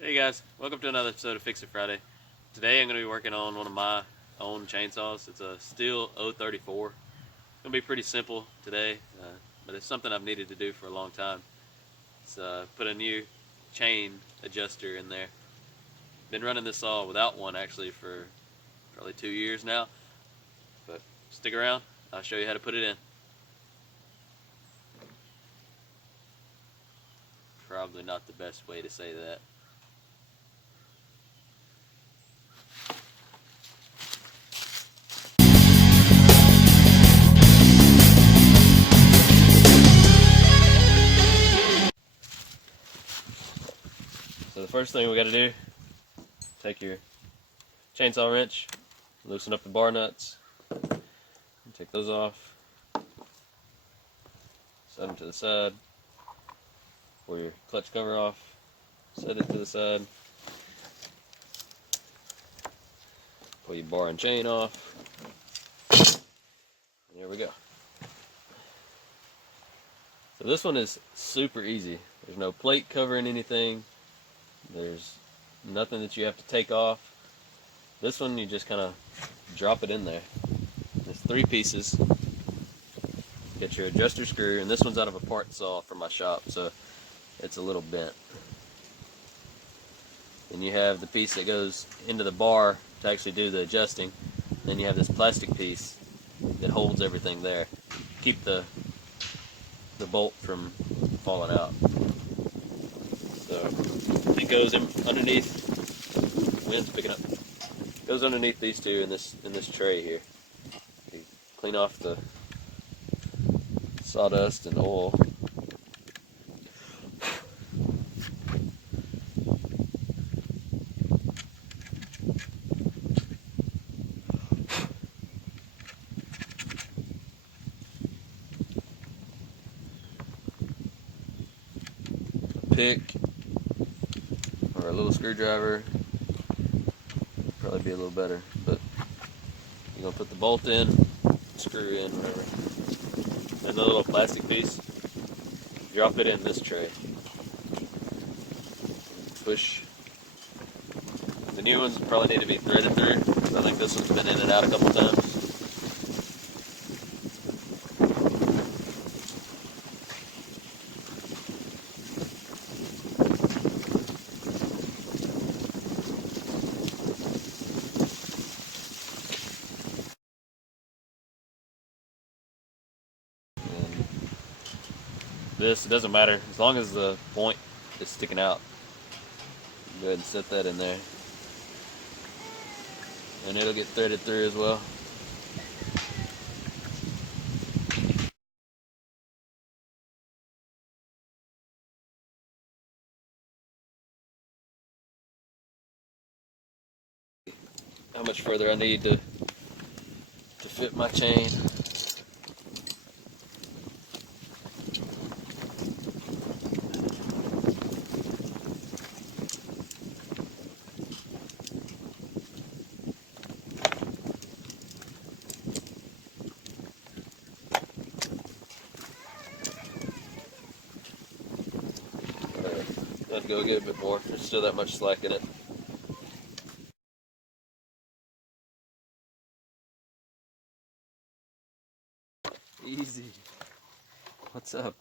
Hey guys, welcome to another episode of Fix It Friday. Today I'm going to be working on one of my own chainsaws. It's a Stihl 034. It's going to be pretty simple today, but it's something I've needed to do for a long time. It's put a new chain adjuster in there. Been running this saw without one actually for probably 2 years now, but stick around, I'll show you how to put it in. Probably not the best way to say that. So the first thing we got to do, take your chainsaw wrench, loosen up the bar nuts, take those off, set them to the side, pull your clutch cover off, set it to the side, pull your bar and chain off, and there we go. So this one is super easy. There's no plate covering anything. There's nothing that you have to take off. This one you just kind of drop it in there. There's 3 pieces. Get your adjuster screw, and this one's out of a part saw from my shop, so it's a little bent. Then you have the piece that goes into the bar to actually do the adjusting. Then you have this plastic piece that holds everything there. Keep the bolt from falling out. So it goes in underneath. Wind's picking up. Goes underneath these two in this tray here. You clean off the sawdust and oil. Pick or a little screwdriver would probably be a little better, but you're gonna put the bolt in, screw in, whatever. And the little plastic piece, drop it in this tray. Push. The new ones probably need to be threaded through, because I think this one's been in and out a couple times. This, it doesn't matter, as long as the point is sticking out. Go ahead and set that in there. And it'll get threaded through as well. How much further I need to fit my chain. I'll go get a bit more. There's still that much slack in it. Easy. What's up?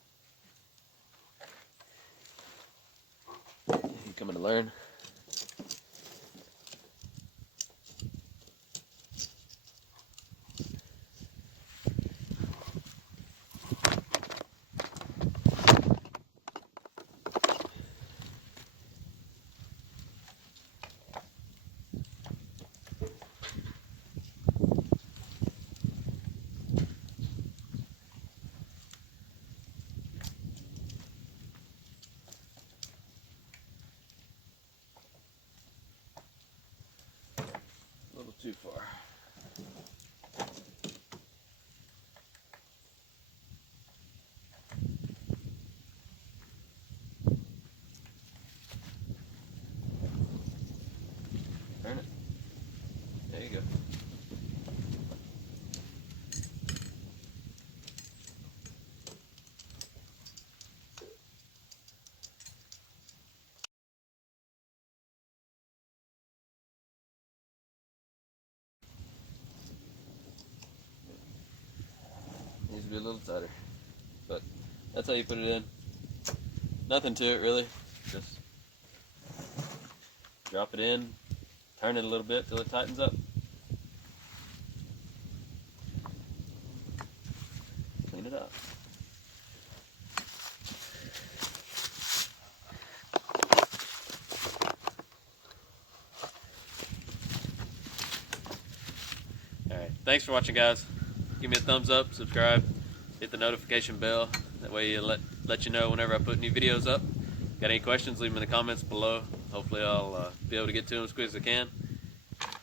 You coming to learn? A little too far. to be a little tighter. But that's how you put it in. Nothing to it really. Just drop it in, turn it a little bit till it tightens up. Clean it up. Alright, thanks for watching, guys. Give me a thumbs up, subscribe, hit the notification bell. That way you let you know whenever I put new videos up. Got any questions, leave them in the comments below. Hopefully I'll be able to get to them as quick as I can.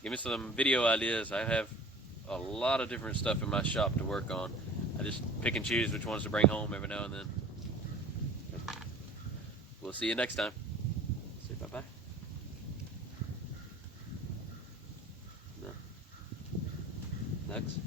Give me some video ideas. I have a lot of different stuff in my shop to work on. I just pick and choose which ones to bring home every now and then. We'll see you next time. Say bye-bye. No. Next.